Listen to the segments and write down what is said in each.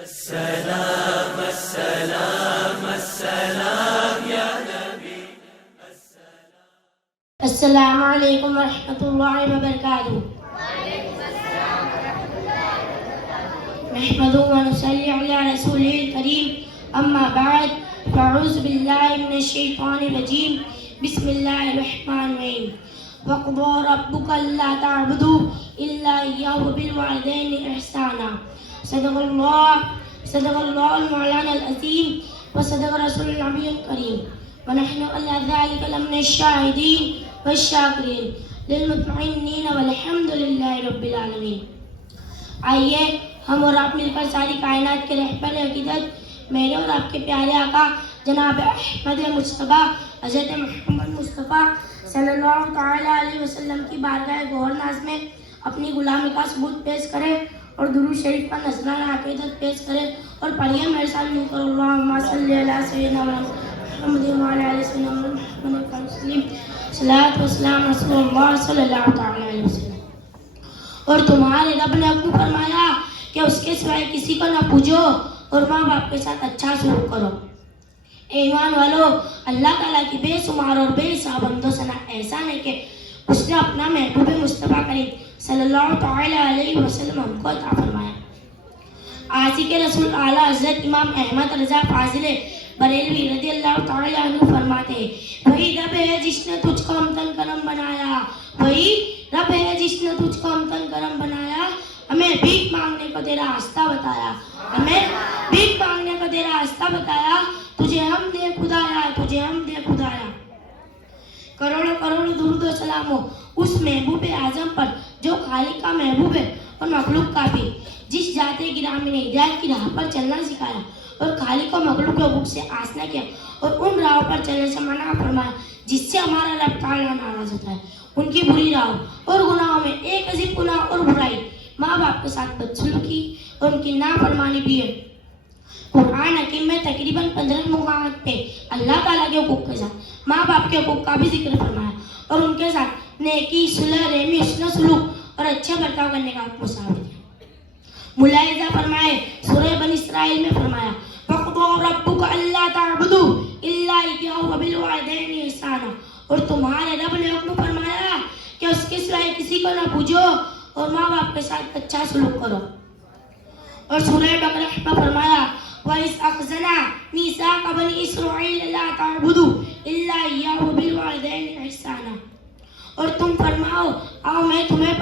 अस्सलाम अस्सलाम अस्सलाम या नबी। अस्सलामु अलैकुम वरहमतुल्लाहि वबरकातुहू। नहमदुहु व नुसल्ली अला रसूलिल करीम। अम्मा बाद फ़अऊज़ु बिल्लाहि मिनश शैतानिर रजीम। बिस्मिल्लाहिर रहमानिर रहीम। वक़ज़ा रब्बुका अल्ला तअबुदू इल्ला इय्याहु व बिल वालिदैनि इहसाना। सदक़ल्लाहुल मौलानाल अज़ीम व सदक़ रसूलुन नबिय्युल करीम व नहनु अला ज़ालिका लमिनश शाहिदीन वश्शाकिरीन लिल मुत्मइन्नीन वल्हम्दुलिल्लाहि रब्बिल आलमीन। आइए हम और आप मिलकर सारी कायनात के रहबर अक़ीदत मेरे और आपके प्यारे आका जनाब अहमद मुस्तफ़ा हज़रत मोहम्मद मुस्तफ़ा सल्लल्लाहु तआला अलैहि वसल्लम की बारगाह गौर नाज में अपनी गुलामी का सबूत पेश करें और दुरूद शरीफ का नज़राना अक़ीदत पेश करें और पढ़िए मेरे साथ मिलकर अल्लाहुम्मा सल्ली अला सय्यिदिना मुहम्मद व अला आलि सय्यिदिना मुहम्मद तस्लीम। सलात व सलाम रसूलुल्लाह सल्लल्लाहु तआला अलैहि वसल्लम। और तुम्हारे रब ने हुक्म फरमाया कि उसके सिवाय किसी को ना पूजो और माँ बाप के साथ अच्छा सलूक करो। ईमान वालों, अल्लाह ताला की बेशुमार और बेहिसाब हम्दो सना एहसान है कि उसने अपना महबूब मुस्तफ़ा करीम सल्लल्लाहु तआला अलैहि वसल्लम हमको अता फरमाया। आशिक़ रसूल आला हज़रत इमाम अहमद रज़ा फाज़िल बरेलवी रज़ियल्लाहु तआला अन्हु फरमाते हैं, वही रब है जिसने तुझको हमतन करम बनाया, वही रब है जिसने तुझको हमतन करम बनाया, हमें भीख मांगने को तेरा रास्ता बताया, हमें भीख मांगने को तेरा रास्ता बताया, तुझे हम दे खुदाया, तुझे हम दे खुदाया। करोड़ों करोड़ों दुरूद व सलामो उस महबूब आजम पर जो खालिक का महबूब है और मखलूक का भी, जिस जाते गिरामी ने हिदायत की राह पर चलना सिखाया और खालिक को मखलूक के हुक्म से आसना किया और उन राहों पर चलने से मना फरमाया जिससे हमारा रब ताला नाराज होता है। उनकी बुरी राहों और गुनाहों में एक अजीब गुनाह और बुराई माँ बाप के साथ बदसलूकी और उनकी नाफरमानी भी है। कुरान हकीम में तकरीबन 15 मुकामात पे अल्लाह ताला के हुकूक के साथ माँ बाप के हुकूक का भी जिक्र फरमाया और उनके साथ नेकी, सुलह, रहमी, हुस्न सलूक और अच्छे बर्ताव करने का हुक्म साबित किया। मुलाहिजा फरमाए सूरह बनी इसराइल में फरमाया, वक़ज़ा रब्बुका अल्ला तअबुदू इल्ला इय्याहु व बिल वालिदैनि इहसाना। और तुम्हारे रब ने हुक्म फरमाया कि उसके सिवाय किसी को ना पूजो और माँ बाप के साथ अच्छा सलूक करो। और सूरह बकरा में फरमाया, वइज़ अख़ज़ना मीसाक़ बनी इसराईल ला तअबुदू इल्ला इय्याहु व बिल वालिदैनि इहसाना। और तुम फरमाओ, आओ मैं तुम्हें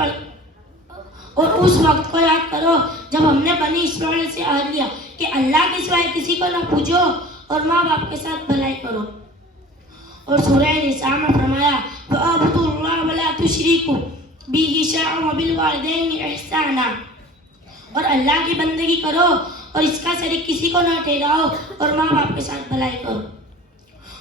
और उस वक्त को याद करो जब हमने बनी इसराइल से अहद लिया कि अल्लाह के सिवाय किसी को ना पूजो और माँ बाप के साथ भलाई करो। और सूरह निसा में फरमाया, वअब्दुल्लाह वला तुशरिकू बिही शैअन व बिल वालिदैनि इहसाना। और अल्लाह की बंदगी करो और इसका शरीक किसी को ना ठहराओ और माँ बाप के साथ भलाई करो।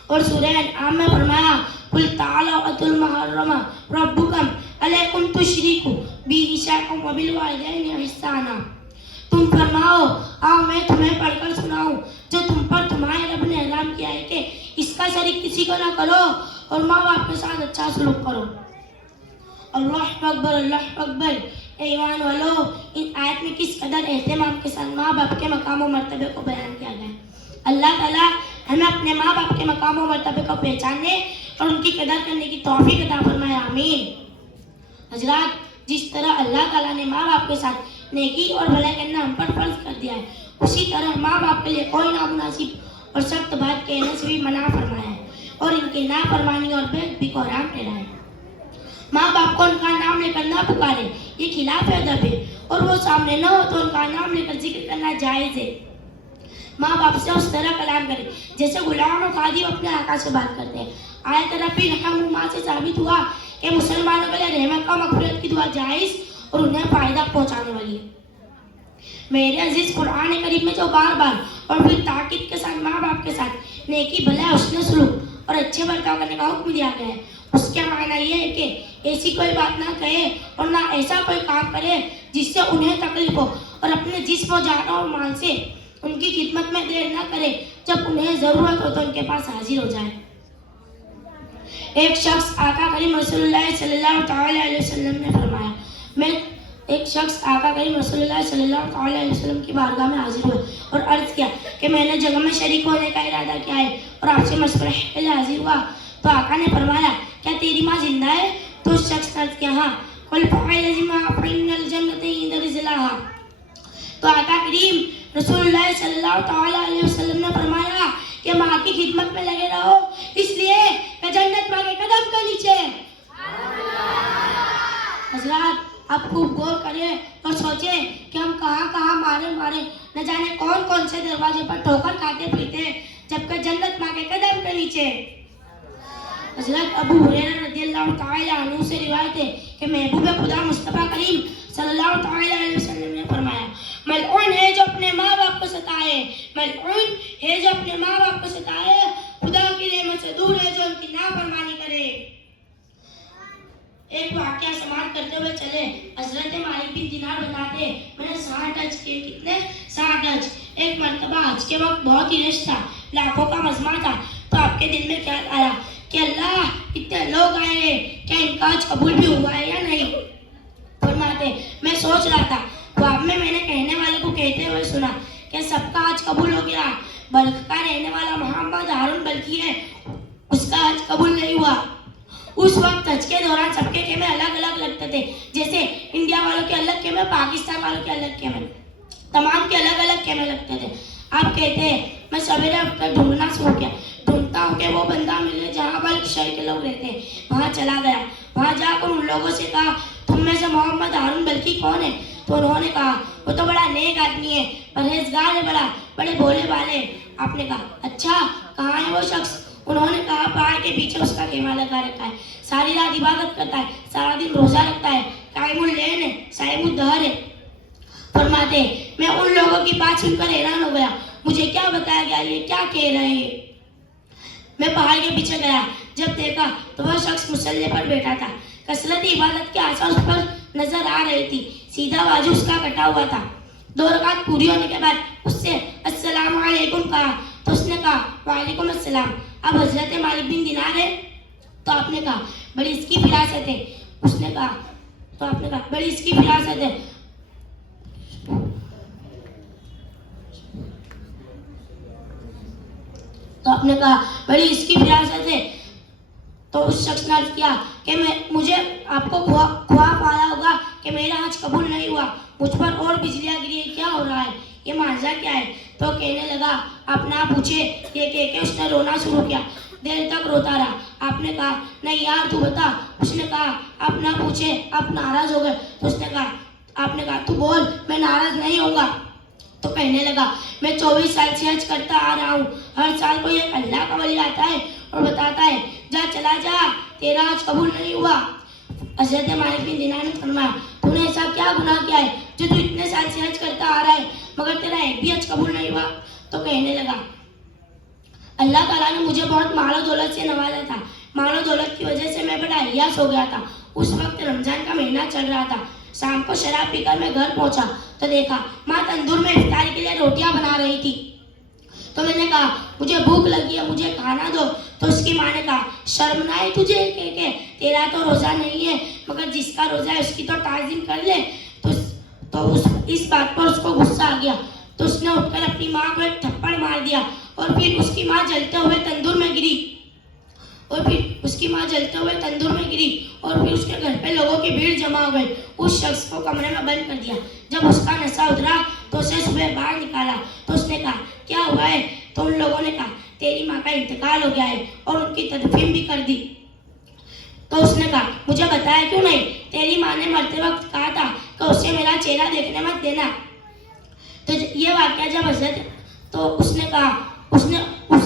और सूरह अनआम में फरमाया, कुल ताअलौ अतुल मा हर्रम रब्बुकुम अलैकुम तुशरिकू बिही शैअन व बिल वालिदैनि इहसाना। तुम फरमाओ, आओ मैं तुम्हें पढ़कर सुनाऊं जो तुम पर तुम्हारे रब ने हराम किया है कि इसका शरीक किसी को ना करो और माँ बाप के साथ अच्छा सलूक करो। अल्लाह अकबर, अल्लाह अकबर। ईमान वालों, इन आयत में किस कदर एहतमाम के साथ माँ बाप के मकाम और मर्तबे को बयान किया गया है। अल्लाह ताला हमें अपने माँ बाप के मकाम और मर्तबे को पहचानने और उनकी कदर करने की तौफीक अता फरमाए, आमीन। हजरात, जिस तरह अल्लाह ताला ने माँ बाप के साथ नेकी और भलाई करना हम पर फर्ज कर दिया है, उसी तरह माँ बाप के लिए कोई नामुनासिब और सख्त बात कहने से भी मना फरमाया है और इनकी नाफरमानी और बेअदबी को हराम ठहराया है। माँ बाप को उनका नाम लेकर ना पुकारे, ये खिलाफ अदब है और वो सामने न हो तो उनका नाम लेकर जिक्र करना जायज़ है। माँ बाप से उस तरह कलाम करें जैसे गुलाम और खादिम अपने आका से बात करते हैं। आयत रब्बी रहमुहुमा से साबित हुआ कि मुसलमानों के लिए रहमत और मग़फ़िरत की दुआ जायज़ और उन्हें फ़ायदा पहुँचाने वाली है। मेरे अजीज़, कुरान करीम में जो बार बार और फिर ताकीद के साथ माँ बाप के साथ नेकी, भलाई, हुस्न सलूक और अच्छे बर्ताव करने का हुक्म दिया गया है, उसके मायना ये है कि ऐसी कोई बात ना कहे और ना ऐसा कोई काम करे जिससे उन्हें तकलीफ हो और अपने जिस्म, जान और माल से उनकी खिदमत में देर ना करे जब उन्हें ज़रूरत हो तो उनके पास हाजिर हो जाए। एक शख्स आका करीम रसूलुल्लाह सल्लल्लाहु तआला अलैहि वसल्लम ने फरमाया, मैं एक शख्स आका करीम रसूलुल्लाह सल्लल्लाहु अलैहि वसल्लम की बारगाह में हाजिर हुआ और अर्ज किया कि मैंने जगह में शरीक होने का इरादा किया है और आपसे मशवरे के लिए हाजिर हुआ। तो आका ने फरमाया, क्या तेरी माँ जिंदा है? तो उस शख्स ने अर्ज किया, हाँ। तो आका करीम रसूलुल्लाह सल्लल्लाहु अलैहि वसल्लम ने फरमाया कि माँ की खिदमत में लगे रहो, इसलिए मैं जन्नत माँ के कदम के नीचे। हज़रात, आप खूब गौर करें और सोचें कि हम कहाँ कहाँ मारे मारे न जाने कौन कौन से दरवाजे पर ठोकर खाते फिरते हैं, जबकि जन्नत माँ के कदम के नीचे। हज़रत अबू हुरैरा रज़ियल्लाहु तआला अन्हु से रिवायत है कि महबूब खुदा मुस्तफ़ा करीम सल्लल्लाहु अलैहि वसल्लम ने फरमाया, मलऊन है जो अपने माँ बाप को सताए, मलऊन है जो अपने माँ बाप को सताए, खुदा की रहमत से दूर है जो उनकी नाफरमानी करे। एक वाक्या समाप्त करते हुए चले। हजरत मालिक बिन दिनार बताते, मैंने 60 हज किए। कितने? 60 हज। एक मर्तबा हज के वक्त बहुत ही रश था, लाखों का मजमा था। तो आपके दिल में ख्याल आया कि अल्लाह इतने लोग आए हैं, क्या इनका हज कबूल भी हुआ है या नहीं? फरमाते, मैं सोच रहा था, ख्वाब में मैंने कहने वाले को कहते हुए सुना कि सबका हज कबूल हो गया, बल्ख का रहने वाला मोहम्मद हारून बल्खी है, उसका हज कबूल नहीं हुआ। उस वक्त हज के दौरान सबके खेमे अलग अलग लगते थे, जैसे इंडिया वालों के अलग खेमे, पाकिस्तान वालों के अलग खेमे, तमाम के अलग अलग खेमे लगते थे। आप कहते हैं, मैं सवेरे उठकर ढूंढना शुरू किया, ढूंढता हूँ कि वो बंदा मिले जहाँ बल्ख शहर के लोग रहते हैं। वहाँ चला गया, वहाँ जाकर उन लोगों से कहा, तुम में से मोहम्मद हारून बल्खी कौन है? तो उन्होंने कहा, वो तो बड़ा नेक आदमी है, परहेजगार है, बड़े भोले वाले। आपने कहा, अच्छा, कहाँ है वो शख्स? उन्होंने कहा, पहाड़ के पीछे उसका खेमा लगा रखा है, सारी रात इबादत करता है, सारा दिन रोजा रखता है, कायमुल लैल है, साइमुल दहर है। फरमाते, मैं उन लोगों की बात सुनकर हैरान हो गया, मुझे क्या बताया गया, ये क्या कह रहे हैं? मैं पहाड़ के पीछे गया, जब देखा तो वह शख्स मुसल्ले पर बैठा था, कसरत इबादत के आसार उस पर नजर आ रही थी, सीधा बाजू उसका कटा हुआ था। 2 रकात पूरी होने के बाद उससे अस्सलाम वालेकुम कहा, तो उसने कहा, वालेकुम अस्सलाम, अब हजरत मालिक बिन दिनार है? तो आपने कहा, बड़ी इसकी फिरासत है। उसने कहा, तो आपने कहा, बड़ी इसकी फिरासत है। तो आपने कहा, बड़ी इसकी फिरासत है। तो उस शख्स ने अर्ज किया कि मुझे आपको ख्वाब आया होगा कि मेरा हज कबूल नहीं हुआ, मुझ पर और बिजलियां गिरी, क्या हो रहा है, ये मांझा क्या है? तो कहने लगा, आप ना पूछे, ये कह के उसने रोना शुरू किया। देर तक रोता रहा। आपने कहा, नहीं यार तू बता। उसने कहा, आप ना पूछे, आप नाराज हो गए। तो उसने कहा, आपने कहा, तू बोल, मैं नाराज नहीं होगा। तो कहने लगा, मैं 24 साल से हज करता आ रहा हूँ, हर साल कोई एक अल्लाह का वली आता है और बताता है, जा चला जा, तेरा हज कबूल नहीं हुआ। हजरत मालिक बिन दिनार ने फरमाया, तूने ऐसा क्या गुनाह किया है जो तू इतने साल से हज करता आ रहा है मगर तेरा एक भी हज कबूल नहीं हुआ? तो कहने लगा, अल्लाह ताला ने मुझे बहुत मालो दौलत से नवाजा था, मालो दौलत की वजह से मैं बड़ा अय्यास हो गया था। उस वक्त रमजान का महीना चल रहा था, शाम को शराब पीकर मैं घर पहुंचा तो देखा माँ तंदूर में इफ्तारी के लिए रोटियां बना रही थी। तो मैंने कहा, मुझे भूख लगी है, मुझे खाना दो। तो उसकी माँ ने कहा, शर्म ना आए तुझे के तेरा तो रोजा नहीं है, मगर जिसका रोजा है उसकी तो ताज़ीम कर ले। इस बात पर उसको गुस्सा आ गया, तो उसने उठकर अपनी माँ को एक थप्पड़ मार दिया और फिर उसकी माँ जलते हुए तंदूर में गिरी और फिर उसके घर पे लोगों की भीड़ जमा हो गई। उस शख्स को कमरे में बंद कर दिया। जब उसका नशा उतरा तो उसे सुबह बाहर निकाला। तो उसने कहा, क्या हुआ है? तो उन लोगों ने कहा, तेरी माँ का इंतकाल हो गया है और उनकी तदफीन भी कर दी। तो उसने कहा, मुझे बताया क्यों नहीं? तेरी माँ ने मरते वक्त कहा था कि उसे मेरा चेहरा देखने मत देना। तो ये वाकया जब हजरत, तो उसने कहा, उसे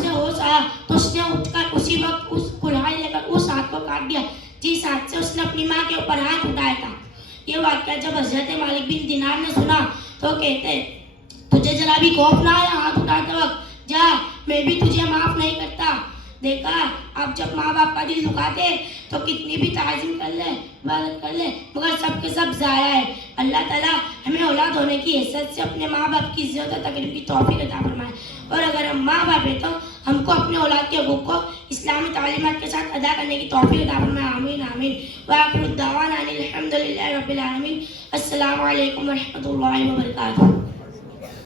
होश आया तो उसने उठकर उसी वक्त उस कुल्हाड़ी लेकर उस हाथ को काट दिया जिस हाथ से उसने अपनी माँ के ऊपर हाथ उठाया था। ये वाकया जब हजरत मालिक बिन दिनार ने सुना तो कहते, तुझे जरा भी खौफ ना आया हाथ उठाते वक्त? जा, मैं भी तुझे माफ नहीं करता। देखा आप जब माँ बाप का दिल दुखाते तो कितनी भी ताज़ीम कर ले, इबादत कर ले, मगर सब के सब ज़ाया है। अल्लाह ताला हमें औलाद होने की हैसियत से अपने माँ बाप की इज्जत और तकरीम की तौफीक अता फरमाए। और अगर हम माँ बाप हैं तो हमको अपने औलाद के हुकूक को इस्लामी तालीमात के साथ अदा करने की तौफीक अता फरमाए। आमीन आमीन। व आखिरु दावाना अनिल हम्दुलिल्लाहि रब्बिल आलमीन। अस्सलामु अलैकुम व रहमतुल्लाहि व बरकातुहू।